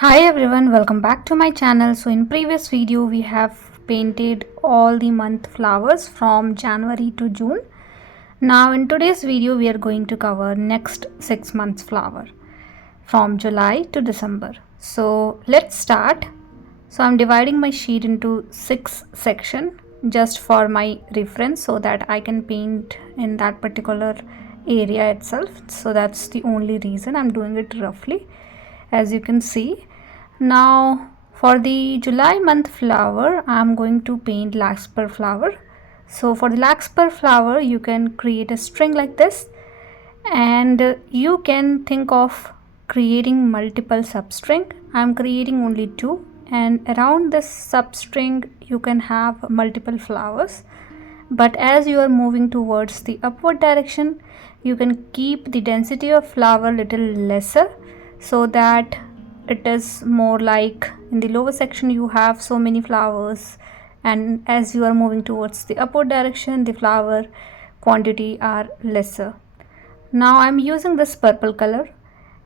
Hi everyone, welcome back to my channel. So in previous video we have painted all the month flowers from January to June. Now in today's video we are going to cover next 6 months flower from July to December. So let's start. So I'm dividing my sheet into 6 sections just for my reference so that I can paint in that particular area itself. So that's the only reason I'm doing it roughly, as you can see. Now for the July month flower, I'm going to paint Larkspur flower. So for the Larkspur flower, you can create a string like this, and you can think of creating multiple substring. I'm creating only 2, and around this substring you can have multiple flowers. But as you are moving towards the upward direction, you can keep the density of flower little lesser so that it is more like in the lower section you have so many flowers, and as you are moving towards the upward direction the flower quantity are lesser. Now I'm using this purple color,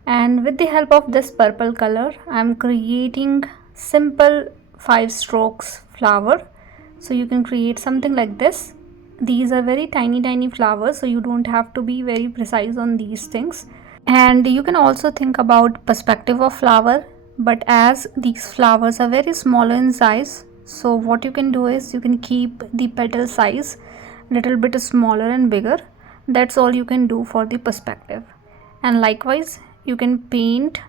and with the help of this purple color I'm creating simple 5 strokes flower. So you can create something like this. These are very tiny flowers, so you don't have to be very precise on these things. And you can also think about perspective of flower, but as these flowers are very smaller in size, so what you can do is you can keep the petal size little bit smaller and bigger. That's all you can do for the perspective. And likewise you can paint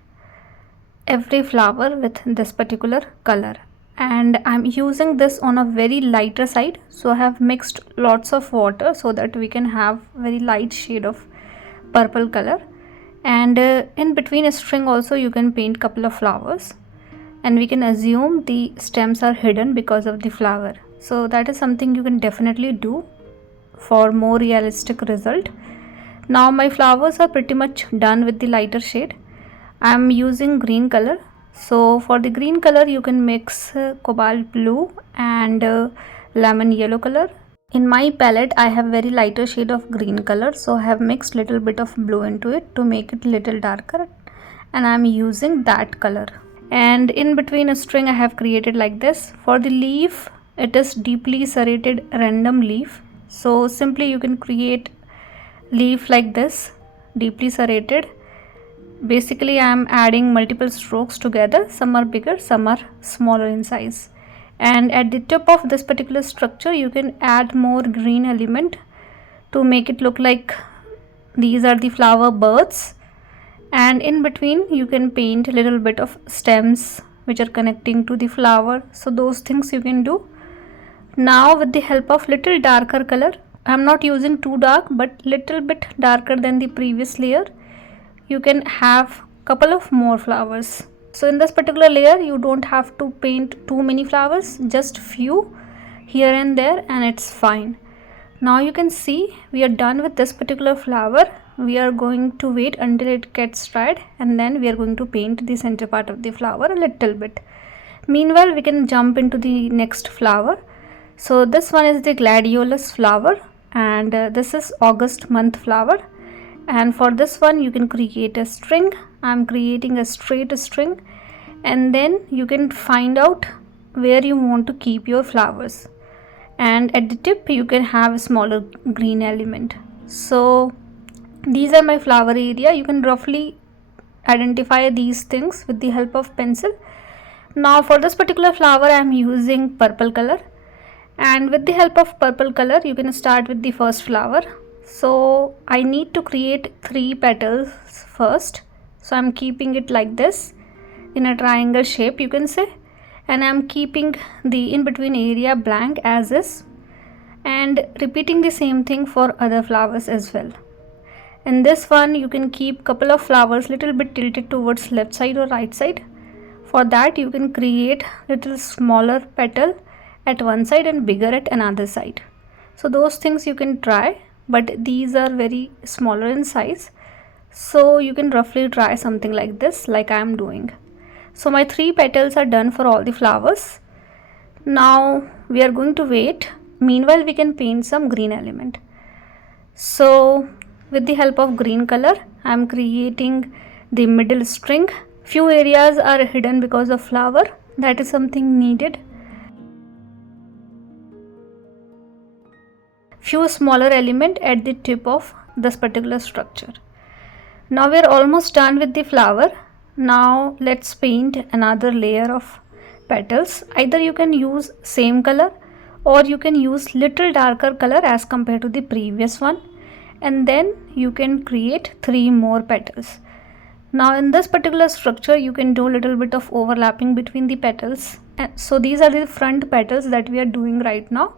every flower with this particular color, and I'm using this on a very lighter side, so I have mixed lots of water so that we can have very light shade of purple color. And in between a string also you can paint couple of flowers, and we can assume the stems are hidden because of the flower. So that is something you can definitely do for more realistic result. Now my flowers are pretty much done with the lighter shade. I'm using green color. So for the green color you can mix cobalt blue and lemon yellow color. In my palette I have very lighter shade of green color, so I have mixed little bit of blue into it to make it little darker, and I'm using that color. And in between a string I have created like this. For the leaf, it is deeply serrated random leaf, so simply you can create leaf like this, deeply serrated. Basically I am adding multiple strokes together, some are bigger, some are smaller in size. And at the tip of this particular structure you can add more green element to make it look like these are the flower birds, and in between you can paint a little bit of stems which are connecting to the flower. So those things you can do. Now with the help of little darker color, I'm not using too dark but little bit darker than the previous layer, you can have couple of more flowers. So in this particular layer you don't have to paint too many flowers, just few here and there, and it's fine. Now you can see we are done with this particular flower. We are going to wait until it gets dried, and then we are going to paint the center part of the flower a little bit. Meanwhile we can jump into the next flower. So this one is the Gladiolus flower, and this is August month flower. And for this one you can create a string. I'm creating a straight string, and then you can find out where you want to keep your flowers, and at the tip you can have a smaller green element. So these are my flower area. You can roughly identify these things with the help of pencil. Now for this particular flower I am using purple color, and with the help of purple color you can start with the first flower. So I need to create 3 petals first, so I'm keeping it like this in a triangle shape, you can say, and I'm keeping the in between area blank as is, and repeating the same thing for other flowers as well. In this one you can keep couple of flowers little bit tilted towards left side or right side. For that you can create little smaller petal at one side and bigger at another side. So those things you can try, but these are very smaller in size, so you can roughly try something like this, like I am doing. So my 3 petals are done for all the flowers. Now we are going to wait. Meanwhile we can paint some green element. So with the help of green color I am creating the middle string. Few areas are hidden because of flower, that is something needed. Few smaller element at the tip of this particular structure. Now we are almost done with the flower. Now let's paint another layer of petals. Either you can use same color or you can use little darker color as compared to the previous one, and then you can create 3 more petals. Now in this particular structure you can do a little bit of overlapping between the petals. And so these are the front petals that we are doing right now.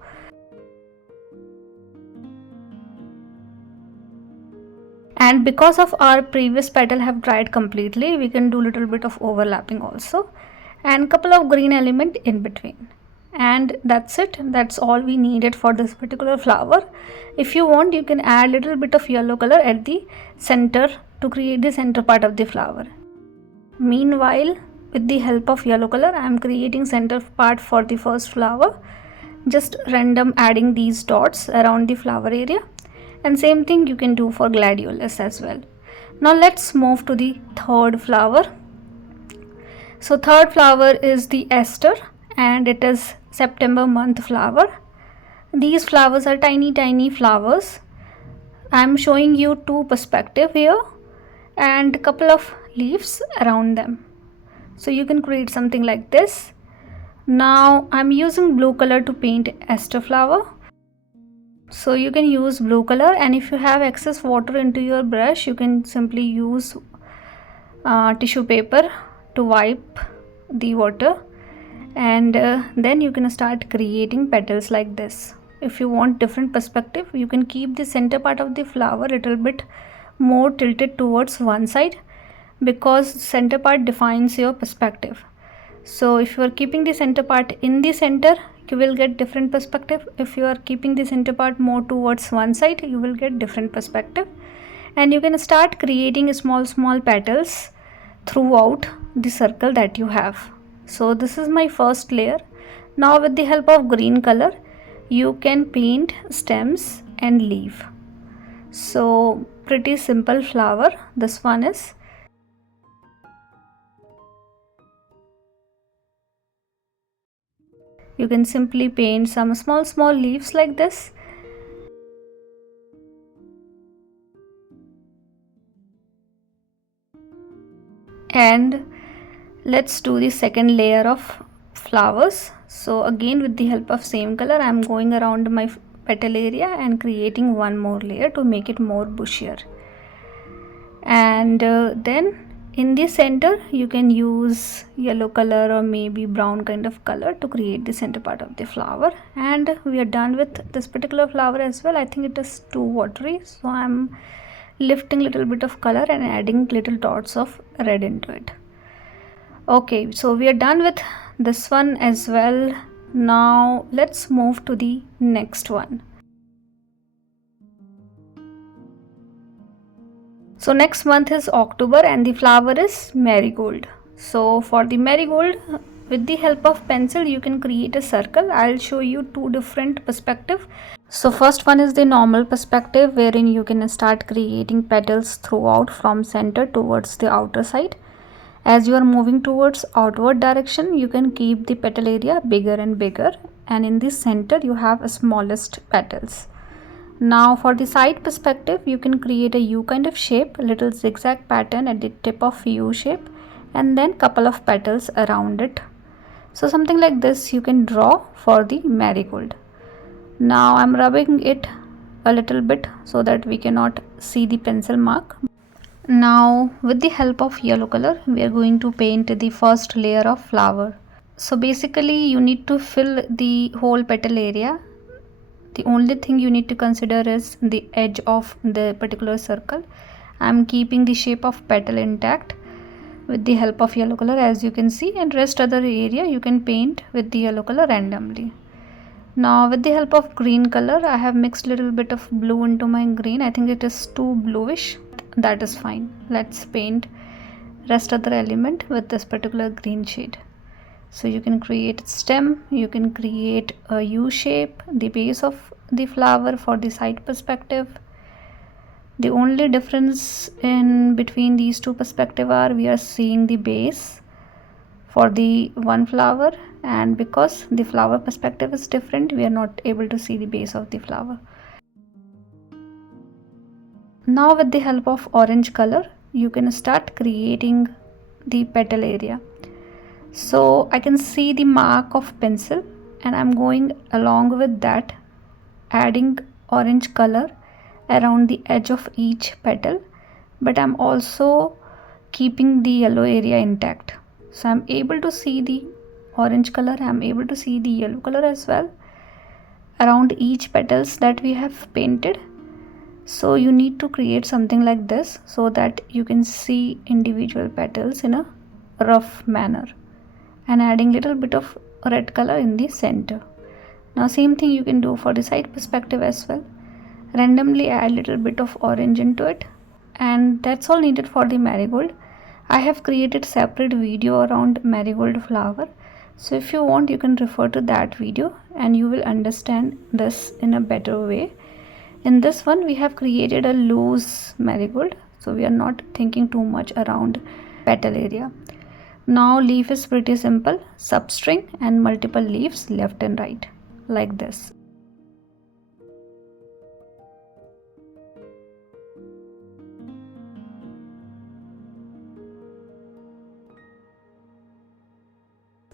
And because of our previous petal have dried completely, we can do little bit of overlapping also, and couple of green element in between. And that's it. That's all we needed for this particular flower. If you want, you can add little bit of yellow color at the center to create the center part of the flower. Meanwhile, with the help of yellow color, I am creating center part for the first flower. Just random adding these dots around the flower area. And same thing you can do for Gladiolus as well. Now let's move to the third flower. So third flower is the Aster, and it is September month flower. These flowers are tiny flowers. I am showing you 2 perspective here and a couple of leaves around them. So you can create something like this. Now I'm using blue color to paint Aster flower. So you can use blue color, and if you have excess water into your brush, you can simply use tissue paper to wipe the water, and then you can start creating petals like this. If you want different perspective, you can keep the center part of the flower a little bit more tilted towards one side, because center part defines your perspective. So if you are keeping the center part in the center, you will get different perspective. If you are keeping the center part more towards one side, you will get different perspective. And you can start creating small petals throughout the circle that you have. So this is my first layer. Now with the help of green color, you can paint stems and leaf. So pretty simple flower this one is. You can simply paint some small leaves like this. And let's do the second layer of flowers. So again, with the help of same color, I am going around my petal area and creating one more layer to make it more bushier. And then in the center you can use yellow color or maybe brown kind of color to create the center part of the flower. And we are done with this particular flower as well. I think it is too watery, so I'm lifting little bit of color and adding little dots of red into it. Okay, so we are done with this one as well. Now let's move to the next one. So next month is October and the flower is Marigold. So for the Marigold, with the help of pencil you can create a circle. I'll show you 2 different perspectives. So first one is the normal perspective, wherein you can start creating petals throughout from center towards the outer side. As you are moving towards outward direction, you can keep the petal area bigger and bigger, and in the center you have smallest petals. Now for the side perspective, you can create a U kind of shape, a little zigzag pattern at the tip of U shape, and then couple of petals around it. So something like this you can draw for the marigold. Now I'm rubbing it a little bit so that we cannot see the pencil mark. Now with the help of yellow color, we are going to paint the first layer of flower. So basically you need to fill the whole petal area. The only thing you need to consider is the edge of the particular circle. I am keeping the shape of petal intact with the help of yellow color, as you can see, and rest other area you can paint with the yellow color randomly. Now with the help of green color, I have mixed little bit of blue into my green. I think it is too bluish. That is fine. Let's paint rest other element with this particular green shade. So you can create stem, you can create a U shape, the base of the flower for the side perspective. The only difference in between these two perspectives are we are seeing the base for the one flower, and because the flower perspective is different, we are not able to see the base of the flower. Now with the help of orange color, you can start creating the petal area. So I can see the mark of pencil, and I'm going along with that, adding orange color around the edge of each petal, but I'm also keeping the yellow area intact. So I'm able to see the orange color, I'm able to see the yellow color as well around each petals that we have painted. So you need to create something like this so that you can see individual petals in a rough manner, and adding little bit of red color in the center. Now same thing you can do for the side perspective as well. Randomly add little bit of orange into it, and that's all needed for the marigold. I have created separate video around marigold flower, so if you want you can refer to that video and you will understand this in a better way. In this one we have created a loose marigold, so we are not thinking too much around petal area. Now leaf is pretty simple, substring and multiple leaves left and right like this.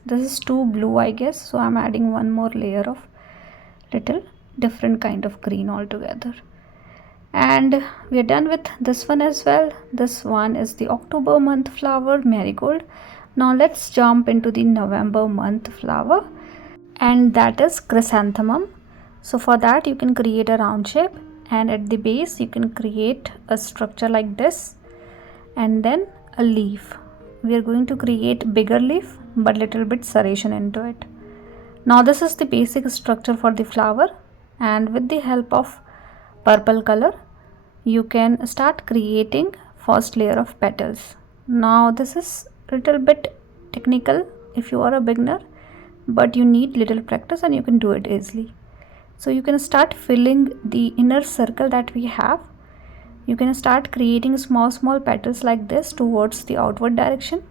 This is too blue I guess, so I'm adding one more layer of little different kind of green altogether. And we are done with this one as well. This one is the October month flower marigold. Now let's jump into the November month flower, and that is chrysanthemum. So for that you can create a round shape, and at the base you can create a structure like this, and then a leaf. We are going to create bigger leaf but little bit serration into it. Now this is the basic structure for the flower, and with the help of purple color you can start creating first layer of petals. Now this is little bit technical if you are a beginner, but you need little practice and you can do it easily. So you can start filling the inner circle that we have. You can start creating small petals like this towards the outward direction,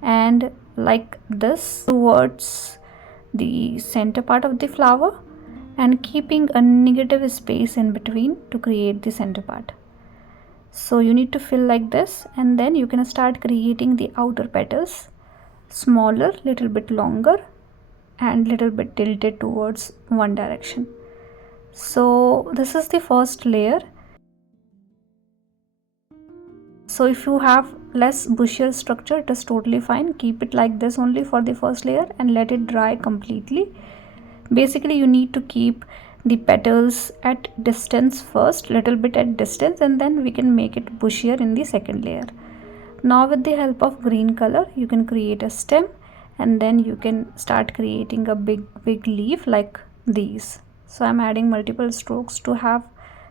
and like this towards the center part of the flower, and keeping a negative space in between to create the center part. So you need to fill like this, and then you can start creating the outer petals, smaller, little bit longer and little bit tilted towards one direction. So this is the first layer. So if you have less bushier structure, it is totally fine. Keep it like this only for the first layer and let it dry completely. Basically you need to keep the petals at distance first, little bit at distance, and then we can make it bushier in the second layer. Now with the help of green color you can create a stem, and then you can start creating a big leaf like these. So I'm adding multiple strokes to have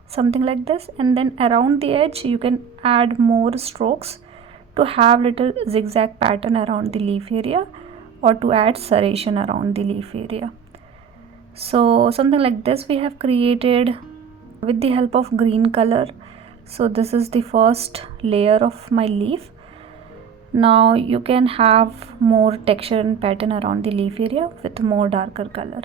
something like this, and then around the edge you can add more strokes to have little zigzag pattern around the leaf area, or to add serration around the leaf area. So something like this we have created with the help of green color. So this is the first layer of my leaf. Now you can have more texture and pattern around the leaf area with more darker color.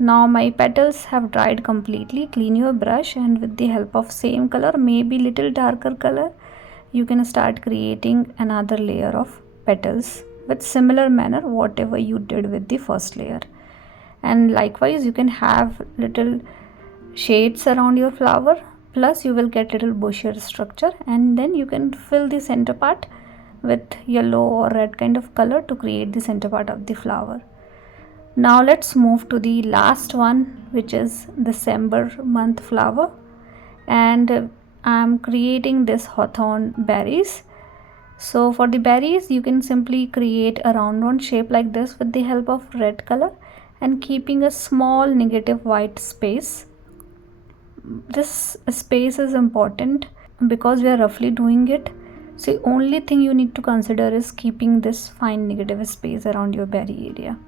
Now my petals have dried completely. Clean your brush, and with the help of same color, maybe little darker color, you can start creating another layer of petals with similar manner whatever you did with the first layer. And likewise you can have little shades around your flower, plus you will get little bushier structure, and then you can fill the center part with yellow or red kind of color to create the center part of the flower. Now let's move to the last one, which is December month flower, and I'm creating this hawthorn berries. So for the berries you can simply create a round shape like this with the help of red color, and keeping a small negative white space. This space is important because we are roughly doing it. So the only thing you need to consider is keeping this fine negative space around your berry area.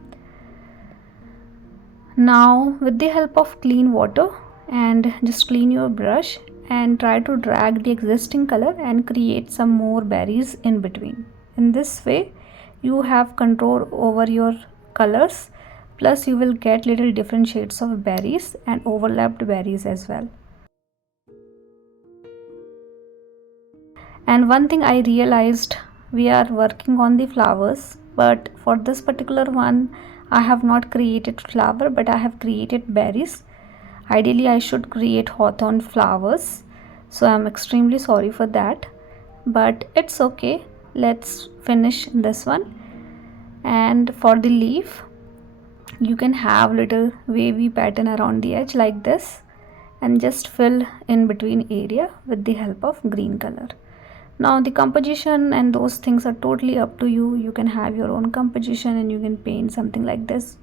Now with the help of clean water, and just clean your brush and try to drag the existing color and create some more berries in between. In this way you have control over your colors, plus you will get little different shades of berries and overlapped berries as well. And one thing I realized, we are working on the flowers, but for this particular one I have not created flower but I have created berries. Ideally I should create hawthorn flowers, so I'm extremely sorry for that, but it's okay. Let's finish this one. And for the leaf you can have little wavy pattern around the edge like this, and just fill in between area with the help of green color. Now the composition and those things are totally up to you. You can have your own composition and you can paint something like this.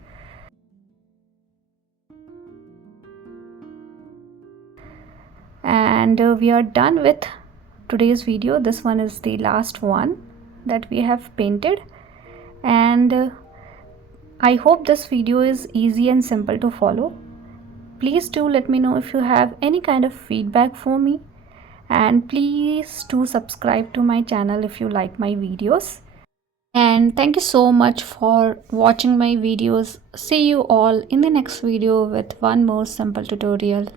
And we are done with today's video. This one is the last one that we have painted, and I hope this video is easy and simple to follow. Please do let me know if you have any kind of feedback for me, and please do subscribe to my channel if you like my videos. And thank you so much for watching my videos. See you all in the next video with one more simple tutorial.